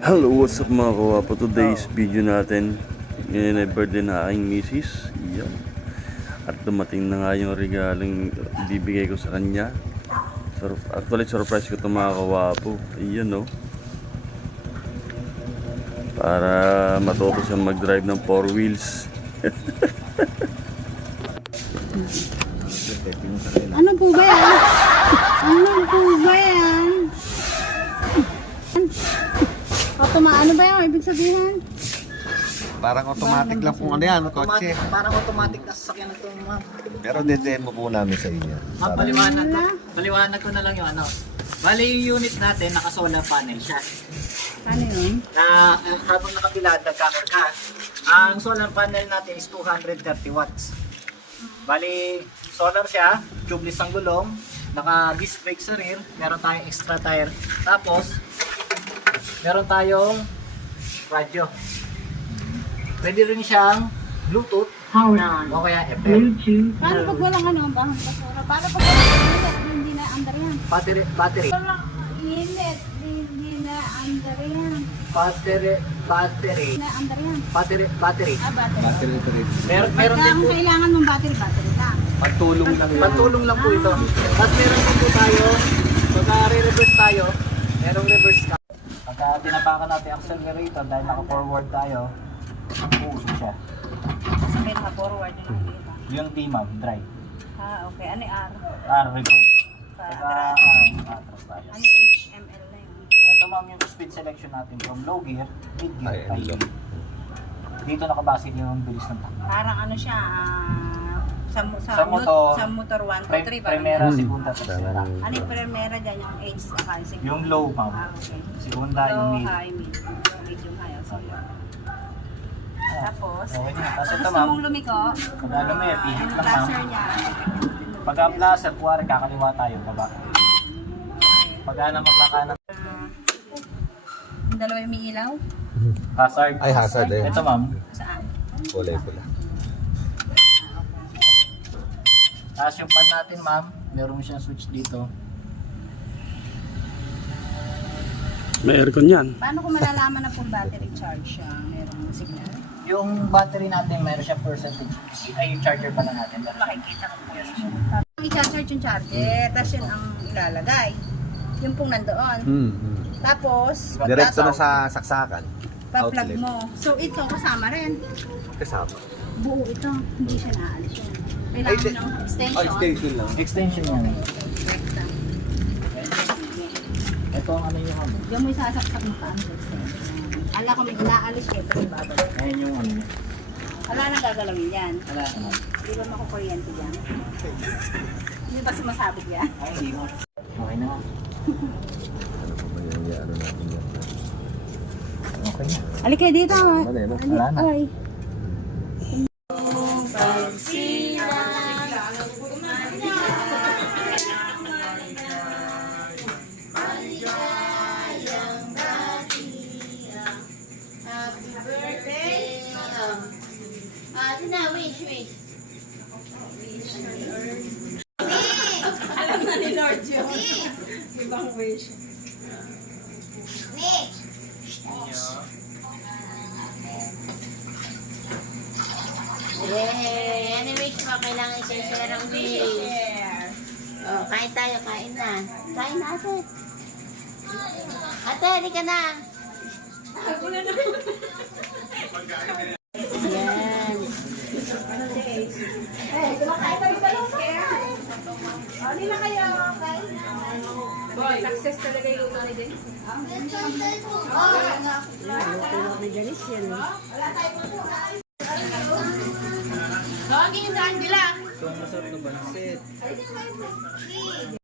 Hello, what's up mga kawapo? Today's video natin, ngayon ay birthday na aking misis. Yan. At dumating na nga yung regaling bibigay ko sa kanya. Actually, surprise ko ito mga kawapo. Ayan, no? Para matuto siyang mag-drive ng 4 wheels. Ano po ba yan? Ano po ba yan? Ano ba yan? Ibig sabihin? Parang automatic lang kung ano yan, kotse. Parang automatic na sasakyan na ito, ma'am. Pero demo po namin sa inyo. Paliwanag ko na lang yung ano. Bali yung unit natin, naka-solar panel siya. Ano yun? Na habang nakabilad, nagkakarga. Ang solar panel natin is 230 watts. Bali, solar siya, tubeless ang gulong, naka-disc brake sa rear, meron tayong extra tire. Tapos, meron tayong radyo. Pwede rin siyang Bluetooth o kaya FM. Paano pag walang ano ang bahang basura? Paano pag walang init? Hindi na under yan. Battery. Walang init. Hindi na under yan. Battery. Hindi na under yan. Battery. Battery. Meron Pagka din ang po. kailangan mong battery lang. Pagtulong lang po ito. Tapos meron din po tayo, pagka re-reverse tayo, merong reverse ka. Pagka tinapakan natin ang accelerator dahil naka-forward tayo, puso siya. Kasi may naka-forward na nakikita. Yung T, ma'am, drive. Okay. Ano yung R? Reverse. Pagka atras tayo. Ano yung HML na yun? Ito ma'am yung speed selection natin from low gear, mid gear, high gear. Dito nakabase yung bilis ng takbo. Parang ano siya, sa motor 1, 2, 3. Primera, segunda, tercera. Ano yung primera dyan? Yung H saka yung second? Yung low, ma'am. Okay. Segunda, yung Low, mid. high, mid. Medium, high. So, yun. Tapos, Okay na. Tapos ito gusto ma'am, mong lumiko? pag ano may pihit Yung lang ma'am. cluster niya. Pagka blaster, kuwari kakaliwa tayo, baba. Pagka naman kakanan, Yung dalawa yung may ilaw? hazard. Ay, hazard eh. Ito ma'am, Saan? Kulay pula. tapos yung pad natin ma'am, meron siyang switch dito. May aircon yan. Paano kung malalaman na full battery charge siya? Merong signal? Yung battery natin, meron siyang percentage. Ay, yung charger pala natin. Makikita ko po yan. I-charge yung charger, tapos yun ang ilalagay. Yung pong nandoon. Tapos, Diretso na sa saksakan. pa-plug outlet. mo. So ito kasama rin. Kasama. Buo ito. Hindi siya naalis yun. Ay, Kailangan ng extension. extension lang. Extension yan. Wait lang. Ito ang ano yung ano. Diyan mo isasaksak mo pa ang extension. Ala ko may inaalis ko. Ito yung babalik. Ayan yung ano. Wala nang gagalawin yan. Wala naman. Di ba makukuryente yan? Hindi ba sumasabog yan? Ay, hindi mo. Okay na. Ano pa ba yung ano natin yan? Okay na. Halika dito. Wala na. Wala na. Ay. Yay! Ano wish mo? Kailangan i-share ang wish. Oh, kain tayo, kain na. Kain na, ate. Ate, halika na. Yan. Success talaga yung luto ni Dennis. Luto ni Dennis yan. Login sa kanila. Ito ang masarap na bansit.